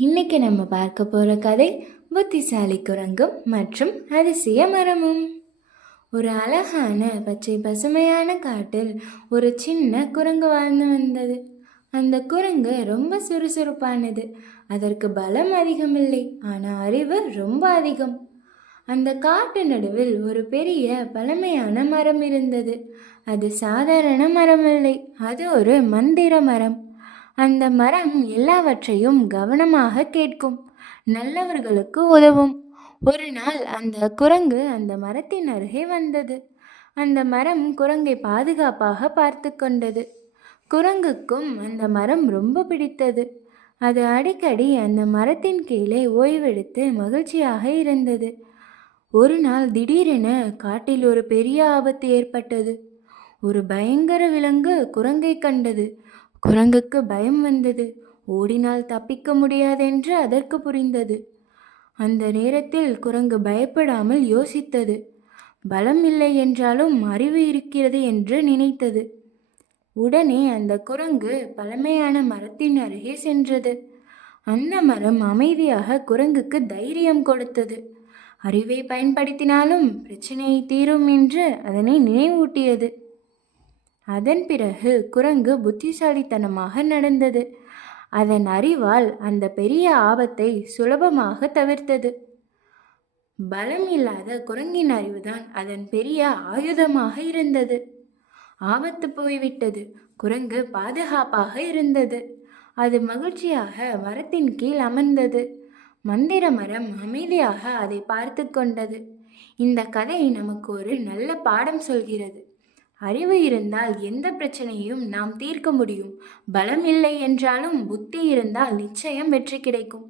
இன்னைக்கு நம்ம பார்க்க போகிற கதை புத்திசாலி குரங்கும் மற்றும் அதிசய மரமும். ஒரு அழகான பச்சை பசுமையான காட்டில் ஒரு சின்ன குரங்கு வாழ்ந்து வந்தது. அந்த குரங்கு ரொம்ப சுறுசுறுப்பானது. அதற்கு பலம் அதிகமில்லை, ஆனால் அறிவு ரொம்ப அதிகம். அந்த காட்டு நடுவில் ஒரு பெரிய பழமையான மரம் இருந்தது. அது சாதாரண மரமில்லை, அது ஒரு மந்திர மரம். அந்த மரம் எல்லாவற்றையும் கவனமாக கேட்கும், நல்லவர்களுக்கு உதவும். ஒரு நாள் அந்த குரங்கு அந்த மரத்தின் அருகே வந்தது. அந்த மரம் குரங்கை பாதுகாப்பாக பார்த்து கொண்டது. குரங்குக்கும் அந்த மரம் ரொம்ப பிடித்தது. அது அடிக்கடி அந்த மரத்தின் கீழே ஓய்வெடுத்து மகிழ்ச்சியாக இருந்தது. ஒரு நாள் திடீரென காட்டில் ஒரு பெரிய ஆபத்து ஏற்பட்டது. ஒரு பயங்கர விலங்கு குரங்கை கண்டது. குரங்குக்கு பயம் வந்தது. ஓடினால் தப்பிக்க முடியாதென்று அதற்கு புரிந்தது. அந்த நேரத்தில் குரங்கு பயப்படாமல் யோசித்தது. பலம் இல்லை என்றாலும் அறிவு இருக்கிறது என்று நினைத்தது. உடனே அந்த குரங்கு பழமையான மரத்தின் அருகே சென்றது. அந்த மரம் அமைதியாக குரங்குக்கு தைரியம் கொடுத்தது. அறிவை பயன்படுத்தினாலும் பிரச்சனை தீரும் என்று அதனை நினைவூட்டியது. அதன் பிறகு குரங்கு புத்திசாலித்தனமாக நடந்தது. அதன் அறிவால் அந்த பெரிய ஆபத்தை சுலபமாக தவிர்த்தது. பலம் இல்லாத குரங்கின் அறிவுதான் அதன் பெரிய ஆயுதமாக இருந்தது. ஆபத்து போய்விட்டது. குரங்கு பாதுகாப்பாக இருந்தது. அது மகிழ்ச்சியாக மரத்தின் கீழ் அமர்ந்தது. மந்திர மரம் அமைதியாக அதை பார்த்து கொண்டது. இந்த கதை நமக்கு ஒரு நல்ல பாடம் சொல்கிறது. அறிவு இருந்தால் எந்த பிரச்சனையும் நாம் தீர்க்க முடியும். பலம் இல்லை என்றாலும் புத்தி இருந்தால் நிச்சயம் வெற்றி கிடைக்கும்.